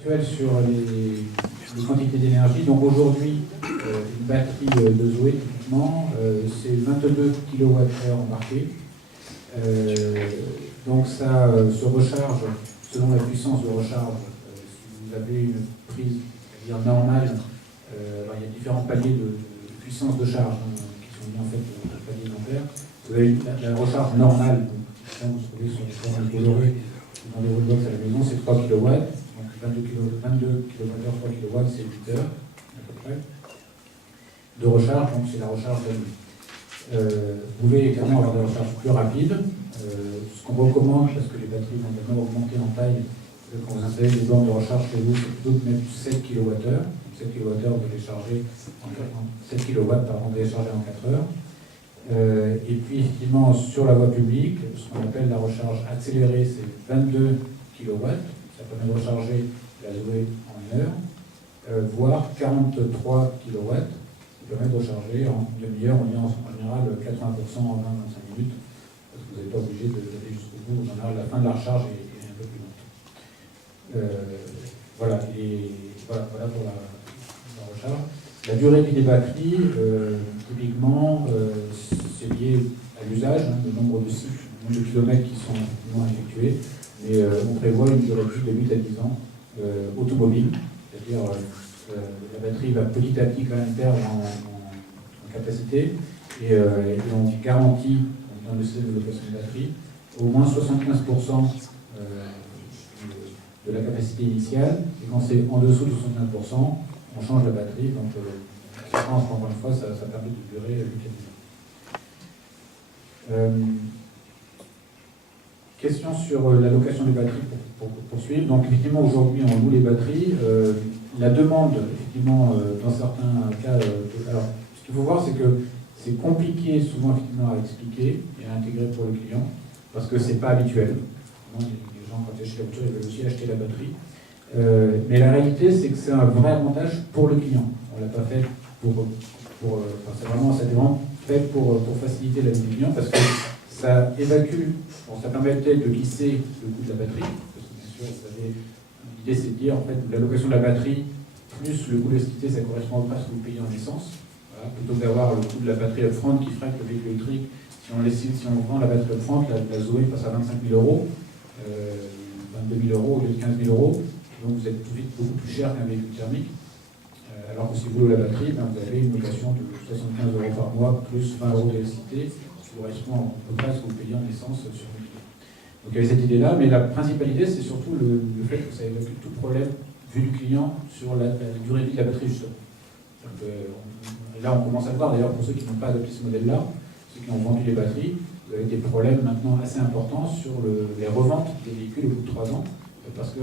actuelle sur les quantités d'énergie. Donc aujourd'hui, une batterie de Zoé, typiquement, c'est 22 kWh embarqués. Donc ça se recharge selon la puissance de recharge. Si vous avez une prise, c'est-à-dire normale, alors il y a différents paliers de puissance de charge qui sont mis en fait au palier d'ampère. Vous avez la recharge normale, donc, vous trouvez sur les formes colorées dans les roadbox à la maison, c'est 3 kW. Donc 22 kWh, 3 kW, c'est 8 heures à peu près de recharge, donc c'est la recharge de la nuit. Vous pouvez également avoir des recharges plus rapides. Ce qu'on recommande, parce que les batteries vont maintenant augmenter en taille, quand vous installez des bornes de recharge chez vous, c'est plutôt de mettre 7 kWh. Donc 7 kWh, vous allez charger en 7 kW, pardon, vous allez charger en 4 heures. Et puis, effectivement, sur la voie publique, ce qu'on appelle la recharge accélérée, c'est 22 kW. Ça permet de recharger la Zoé en 1 heure, voire 43 kW, qui permet de recharger en demi-heure. On y a en général 80% en 20-25 minutes, parce que vous n'êtes pas obligé d'aller jusqu'au bout. En général, la fin de la recharge est un peu plus lente. Voilà pour la recharge. La durée de vie des batteries, typiquement, c'est lié à l'usage, le nombre de cycles, le nombre de kilomètres qui sont effectués, mais on prévoit une durée de vie de 8 à 10 ans automobile, c'est-à-dire la batterie va petit à petit quand même perdre en capacité, et on garantit dans le système de location de batterie au moins 75% de la capacité initiale, et quand c'est en dessous de 75%, on change la batterie, donc encore une fois, ça permet de durer 8 à 10 ans. Question sur la location des batteries pour poursuivre. Donc effectivement, aujourd'hui, on loue les batteries. La demande, effectivement, dans certains cas... alors, ce qu'il faut voir, c'est que c'est compliqué souvent effectivement à expliquer et à intégrer pour le client, parce que c'est pas habituel. Les gens, quand ils achètent la voiture, ils veulent aussi acheter la batterie. Mais la réalité, c'est que c'est un vrai avantage pour le client. On ne l'a pas fait c'est vraiment fait pour faciliter la vie du client, parce que ça évacue, ça permettait de lisser le coût de la batterie, parce que bien sûr, l'idée c'est de dire, en fait, l'allocation de la batterie plus le coût de l'électricité, ça correspond à ce que vous payez en essence, voilà, plutôt que d'avoir le coût de la batterie upfront qui ferait que le véhicule électrique, si on vend la batterie upfront, la Zoé passe à 25 000 €, 22 000 € au lieu de 15 000 €. Donc vous êtes tout vite beaucoup plus cher qu'un véhicule thermique. Alors que si vous louez la batterie, vous avez une location de 75 € par mois, plus 20 € d'électricité, ce qui correspond à peu près à ce que vous payez en essence sur le véhicule. Donc il y avait cette idée-là, mais la principalité, c'est surtout le fait que ça évacue tout problème vu du client sur la durée de vie de la batterie, justement. Donc, là, on commence à le voir, d'ailleurs, pour ceux qui n'ont pas adopté ce modèle-là, ceux qui ont vendu les batteries, vous avez des problèmes maintenant assez importants sur les reventes des véhicules au bout de 3 ans, parce que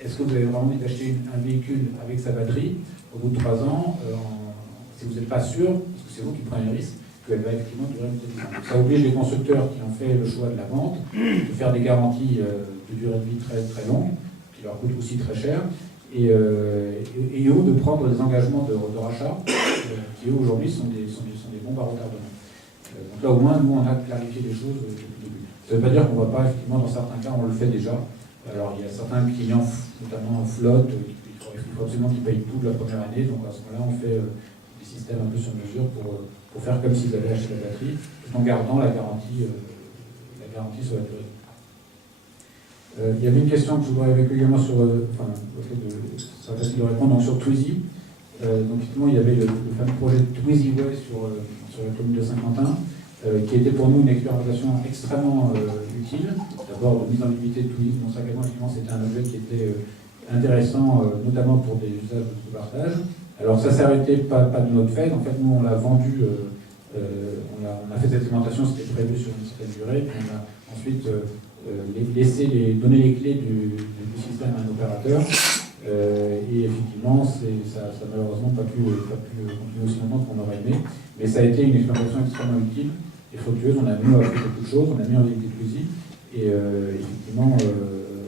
est-ce que vous avez vraiment envie d'acheter un véhicule avec sa batterie au bout de 3 ans, si vous n'êtes pas sûr, parce que c'est vous qui prenez le risque, qu'elle va effectivement durer une petite temps. Ça oblige les constructeurs qui ont fait le choix de la vente de faire des garanties de durée de vie très, très longues, qui leur coûtent aussi très cher, et eux de prendre des engagements de rachat qui aujourd'hui sont des bombes à retardement. Donc là au moins, nous on a clarifié les choses depuis le début. Ça ne veut pas dire qu'on ne va pas, effectivement, dans certains cas, on le fait déjà. Alors il y a certains clients, notamment en flotte, il faut absolument qu'ils payent tout la première année, donc à ce moment-là on fait des systèmes un peu sur mesure pour faire comme s'ils avaient acheté la batterie, tout en gardant la garantie sur la durée. Il y avait une question que je voudrais évoquer également sur, ça va facile de répondre, donc sur Twizy. Donc effectivement il y avait le fameux projet Twizy Way sur la commune de Saint-Quentin, qui était pour nous une expérimentation extrêmement utile. D'abord de mise en utilité de Twizy, donc ça effectivement c'était un objet qui était intéressant, notamment pour des usages de partage. Alors ça s'est arrêté pas de notre fait, en fait nous on l'a vendu, on a fait cette expérimentation, c'était prévu sur une certaine durée, puis on a ensuite donné les clés du système à un opérateur, et effectivement ça n'a malheureusement pas pu continuer aussi longtemps qu'on aurait aimé, mais ça a été une expérimentation extrêmement utile et fructueuse. On a mis en fait beaucoup de choses, on a mis en ligne des Twizy, et effectivement,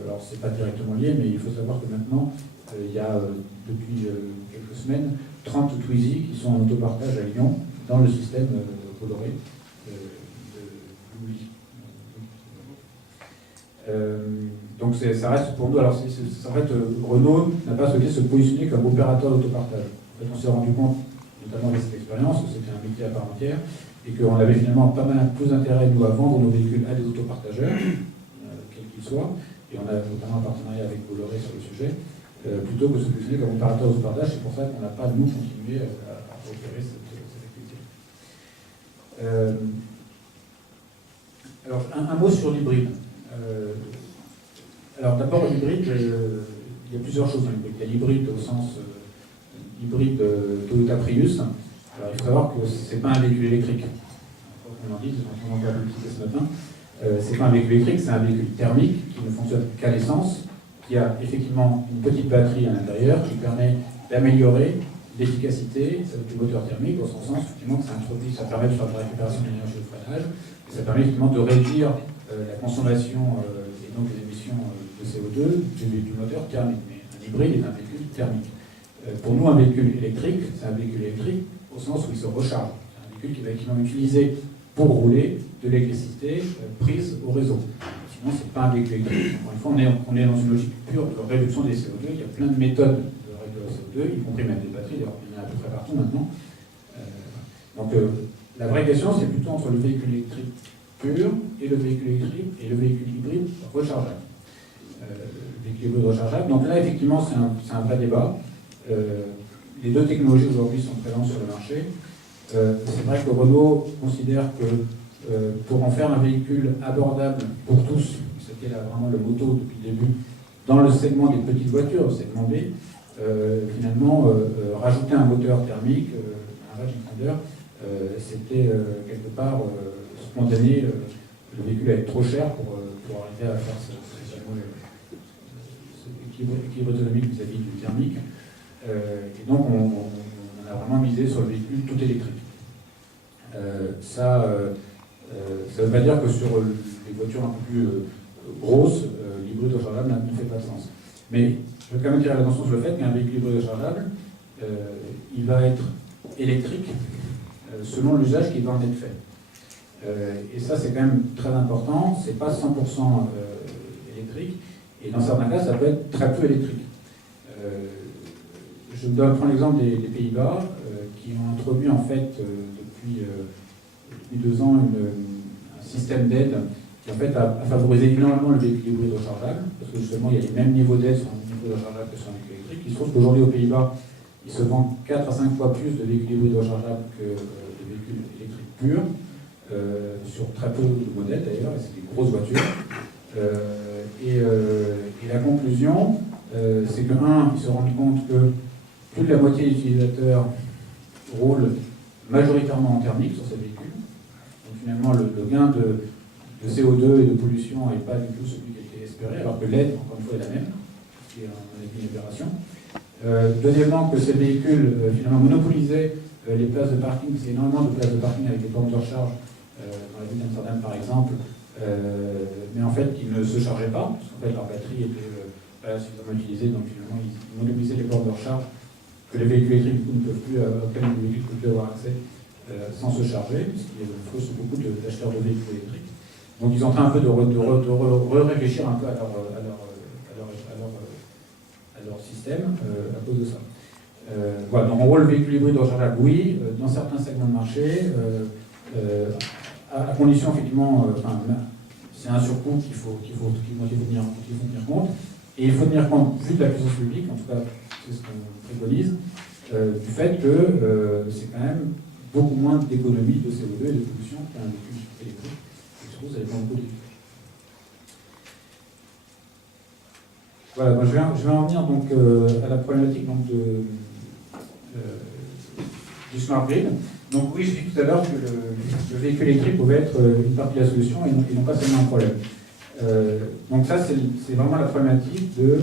alors c'est pas directement lié, mais il faut savoir que maintenant il y a depuis quelques semaines 30 Twizy qui sont en autopartage à Lyon dans le système coloré de Louis. Donc ça reste pour nous, alors en fait, Renault n'a pas souhaité se positionner comme opérateur d'autopartage. En fait, on s'est rendu compte, notamment avec cette expérience, que c'était un métier à part entière, et qu'on avait finalement pas mal plus intérêt, nous, à vendre nos véhicules à des autopartageurs, quels qu'ils soient, et on a notamment un partenariat avec Bolloré sur le sujet, plutôt que de se positionner comme opérateur d'autopartage. C'est pour ça qu'on n'a pas, nous, continué à opérer cette activité. Alors, un mot sur l'hybride. Alors d'abord, l'hybride, il y a plusieurs choses dans l'hybride. Il y a l'hybride au sens hybride Toyota Prius. Alors il faut savoir que ce n'est pas un véhicule électrique. Quoi qu'on en dise, on en a publié ce matin. Ce n'est pas un véhicule électrique, c'est un véhicule thermique qui ne fonctionne qu'à l'essence, qui a effectivement une petite batterie à l'intérieur qui permet d'améliorer l'efficacité du moteur thermique, dans son sens effectivement que ça permet de faire de la récupération d'énergie au freinage, et ça permet effectivement de réduire la consommation et donc les émissions de CO2 du moteur thermique. Mais un hybride est un véhicule thermique. Pour nous, un véhicule électrique, c'est un véhicule électrique au sens où il se recharge. C'est un véhicule qui va effectivement utiliser pour rouler de l'électricité prise au réseau. Sinon, ce n'est pas un véhicule électrique. Encore une fois, on est dans une logique pure de réduction des CO2. Il y a plein de méthodes de réduire le CO2, y compris même des batteries. D'ailleurs, il y en a à peu près partout maintenant. Donc, la vraie question, c'est plutôt entre le véhicule électrique pur et le véhicule électrique et le véhicule hybride rechargeable. Le véhicule hybride rechargeable. Donc là, effectivement, c'est un vrai débat. Les deux technologies aujourd'hui sont présentes sur le marché. C'est vrai que Renault considère que pour en faire un véhicule abordable pour tous, c'était là vraiment le motto depuis le début, dans le segment des petites voitures, le segment B, finalement, rajouter un moteur thermique, un Range Extender, c'était quelque part spontané. Le véhicule va être trop cher pour arriver à faire cet équilibre économique vis-à-vis du thermique. Et donc, on a vraiment misé sur le véhicule tout électrique. Ça ne veut pas dire que sur les voitures un peu plus grosses, l'hybride rechargeable ne fait pas de sens. Mais je veux quand même tirer l'attention sur le fait qu'un véhicule hybride rechargeable, il va être électrique selon l'usage qui va en être fait. Et ça, c'est quand même très important. C'est pas 100% électrique. Et dans certains cas, ça peut être très peu électrique. Je prends l'exemple des Pays-Bas, qui ont introduit en fait depuis 2 ans un système d'aide qui en fait a favorisé énormément le véhicule hybride rechargeable, parce que justement il y a les mêmes niveaux d'aide sur un véhicule rechargeable que sur un véhicule électrique. Il se trouve qu'aujourd'hui aux Pays-Bas, il se vend 4 à 5 fois plus de véhicules hybrides rechargeables que de véhicules électriques purs, sur très peu de modèles d'ailleurs, et c'est des grosses voitures. Et la conclusion, c'est que, ils se rendent compte que plus de la moitié des utilisateurs roulent majoritairement en thermique sur ces véhicules. Donc finalement, le gain de CO2 et de pollution n'est pas du tout celui qui a été espéré, alors que l'aide, encore une fois, est la même, qui est une opération. Deuxièmement, que ces véhicules, finalement, monopolisaient les places de parking. C'est énormément de places de parking avec des bornes de recharge, dans la ville d'Amsterdam, par exemple, mais en fait, qui ne se chargeaient pas, parce qu'en fait, leur batterie était pas suffisamment utilisée, donc finalement, ils monopolisaient les bornes de recharge que les véhicules électriques, du coup, auxquels les véhicules ne peuvent plus avoir accès sans se charger, parce qu'il frustre beaucoup d'acheteurs de véhicules électriques. Donc ils sont en train un peu de réfléchir un peu à leur système à cause de ça. Voilà, donc en gros, le véhicule hybride rechargeable, oui, dans certains segments de marché, à condition effectivement, c'est un surcoût qu'il faut tenir compte, et il faut tenir compte, vu de la puissance publique, en tout cas c'est ce qu'on préconise, du fait que c'est quand même beaucoup moins d'économie de CO2 et de pollution qu'un véhicule électrique. Et surtout, ça dépend beaucoup des véhicules. Voilà, ben je vais en venir donc à la problématique donc, du smart grid. Donc oui, j'ai dit tout à l'heure que le véhicule électrique pouvait être une partie de la solution et non pas seulement un problème. Donc ça, c'est vraiment la problématique de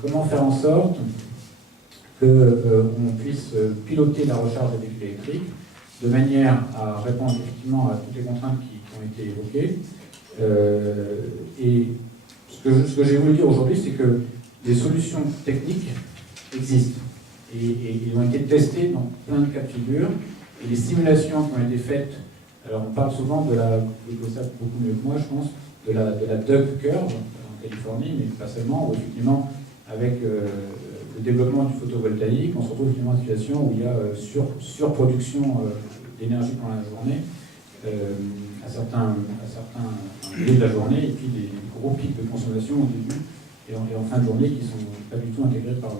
comment faire en sorte qu'on puisse piloter la recharge des véhicules électriques de manière à répondre effectivement à toutes les contraintes qui ont été évoquées. Et ce que j'ai voulu dire aujourd'hui, c'est que les solutions techniques existent et ont été testées dans plein de cas de figure. Et les simulations qui ont été faites, alors on parle souvent de la, vous connaissez ça beaucoup mieux que moi, je pense, de la Duck Curve, en Californie, mais pas seulement, où effectivement, avec le développement du photovoltaïque, on se retrouve effectivement dans une situation où il y a surproduction d'énergie pendant la journée, à certains lieux de la journée, et puis des gros pics de consommation au début et en fin de journée qui ne sont pas du tout intégrés par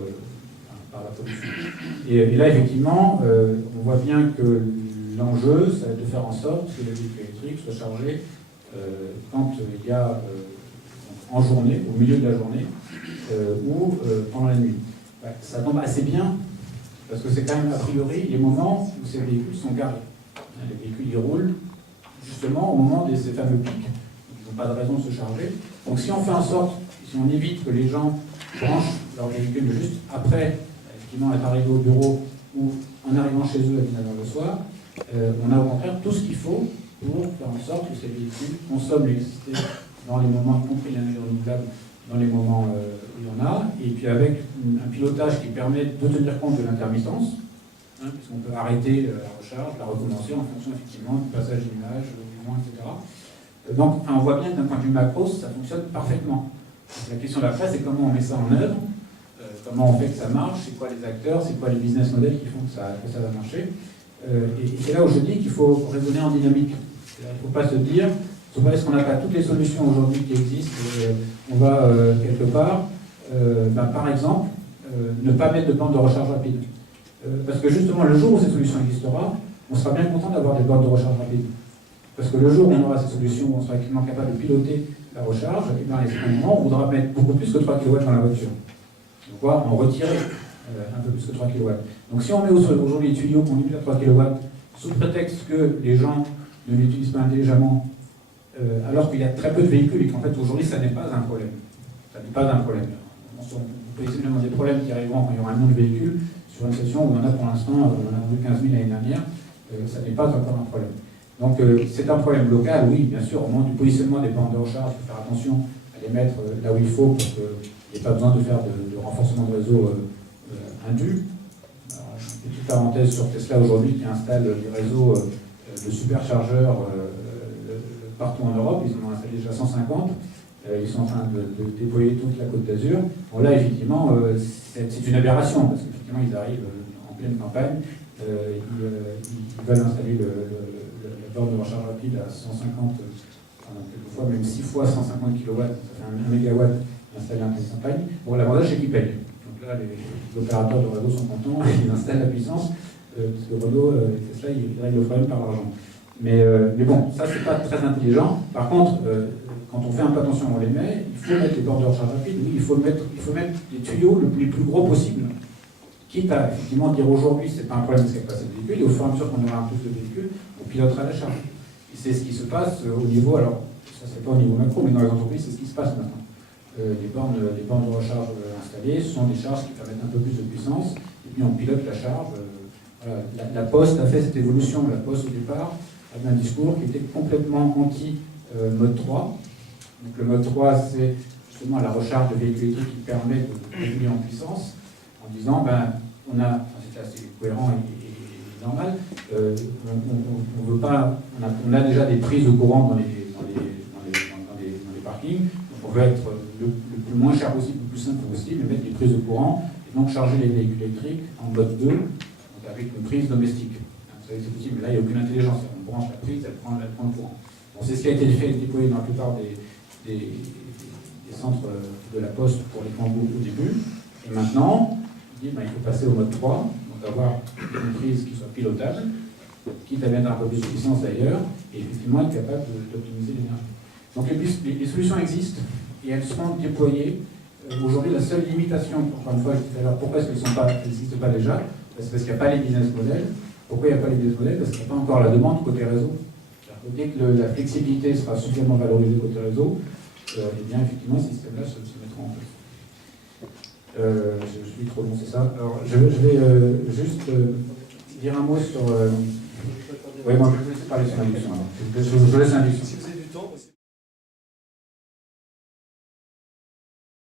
la production. Et là, effectivement, on voit bien que l'enjeu, ça va être de faire en sorte que le véhicule électrique soit chargé quand il y a en journée, au milieu de la journée, ou pendant la nuit. Ça tombe assez bien, parce que c'est quand même a priori les moments où ces véhicules sont garés. Les véhicules ils roulent justement au moment de ces fameux pics, ils n'ont pas de raison de se charger. Donc si on fait en sorte, si on évite que les gens branchent leur véhicule juste après, effectivement, être arrivé au bureau ou en arrivant chez eux à 19h le soir, on a au contraire tout ce qu'il faut pour faire en sorte que ces véhicules consomment l'électricité dans les moments, y compris l'énergie renouvelable, dans les moments où il y en a, et puis avec un pilotage qui permet de tenir compte de l'intermittence, puisqu'on peut arrêter la recharge, la recommencer en fonction effectivement du passage du nuage, du vent, etc. Donc on voit bien que d'un point de vue macro, ça fonctionne parfaitement. La question d'après, c'est comment on met ça en œuvre, comment on fait que ça marche, c'est quoi les acteurs, c'est quoi les business models qui font que ça va marcher. Et c'est là où je dis qu'il faut raisonner en dynamique. Il ne faut pas se dire, est-ce qu'on n'a pas toutes les solutions aujourd'hui qui existent, on va quelque part, par exemple, ne pas mettre de bornes de recharge rapide. Parce que justement, le jour où cette solution existera, on sera bien content d'avoir des bornes de recharge rapide. Parce que le jour où on aura cette solution, où on sera effectivement capable de piloter la recharge, et bien on voudra mettre beaucoup plus que 3 kW dans la voiture. Donc, voire en retirer un peu plus que 3 kW. Donc si on met aujourd'hui les tuyaux qu'on limite à 3 kW, sous prétexte que les gens ne l'utilisent pas intelligemment, alors qu'il y a très peu de véhicules et qu'en fait aujourd'hui ça n'est pas un problème. Ça n'est pas un problème. On peut essayer de des problèmes qui arriveront quand il y aura un million de véhicules sur une station où on en a pour l'instant, on en a vendu 15 000 l'année dernière, ça n'est pas encore un problème. Donc c'est un problème local, oui, bien sûr, au moment du positionnement des bornes de recharge, il faut faire attention à les mettre là où il faut pour qu'il n'y ait pas besoin de faire de renforcement de réseau indu. Alors, une petite parenthèse sur Tesla aujourd'hui qui installe des réseaux de superchargeurs partout en Europe, ils en ont installé déjà 150, ils sont en train de déployer toute la Côte d'Azur. Bon là effectivement c'est une aberration parce qu'effectivement ils arrivent en pleine campagne, ils veulent installer la borne de recharge rapide à 150, quelquefois même 6 fois 150 kW, ça fait 1 mégawatt installé en pleine campagne. Bon l'avantage c'est qu'ils payent. Donc là les opérateurs de réseau sont contents, ils installent la puissance, parce que Renault et Tesla ils règlent le problème par l'argent. Mais bon, ça c'est pas très intelligent. Par contre, quand on fait un peu attention, on les met, il faut mettre les bornes de recharge rapide, oui, il faut mettre les tuyaux les plus gros possibles. Quitte à effectivement dire aujourd'hui, c'est pas un problème de ce qui est passé de véhicule, et au fur et à mesure qu'on aura un plus de véhicules, on pilotera la charge. Et c'est ce qui se passe au niveau, alors ça c'est pas au niveau macro, mais dans les entreprises, c'est ce qui se passe maintenant. Les bornes de recharge installées sont des charges qui permettent un peu plus de puissance, et puis on pilote la charge. Voilà. La Poste a fait cette évolution. La Poste au départ avait un discours qui était complètement anti-mode 3. Donc le mode 3, c'est justement la recharge de véhicules électriques qui permet de réguler en puissance, en disant, c'est assez cohérent et normal, on veut pas, on a déjà des prises de courant dans les parkings, donc on veut être le plus moins cher possible, le plus simple possible, et mettre des prises de courant, et donc charger les véhicules électriques en mode 2, donc avec une prise domestique. C'est possible, mais là il n'y a aucune intelligence, on branche la prise, elle prend le courant. Bon, c'est ce qui a été fait et déployé dans la plupart des centres de la Poste pour les tambours au début. Et maintenant, il faut passer au mode 3, donc avoir une prise qui soit pilotable, quitte à mettre un peu plus de puissance d'ailleurs, et effectivement être capable d'optimiser l'énergie. Donc les solutions existent et elles seront déployées. Aujourd'hui, la seule limitation, encore une fois, je disais tout à l'heure, pourquoi est-ce qu'elles n'existent pas déjà? C'est parce qu'il n'y a pas les business models. Pourquoi il n'y a pas les business models? Parce qu'il n'y a pas encore la demande côté réseau. Dès que la flexibilité sera suffisamment valorisée côté réseau, et bien effectivement ces systèmes-là se mettront en place. Je suis trop long, c'est ça. Alors je vais juste dire un mot sur. Oui, moi je vais vous laisser parler sur l'induction. Je laisse l'induction.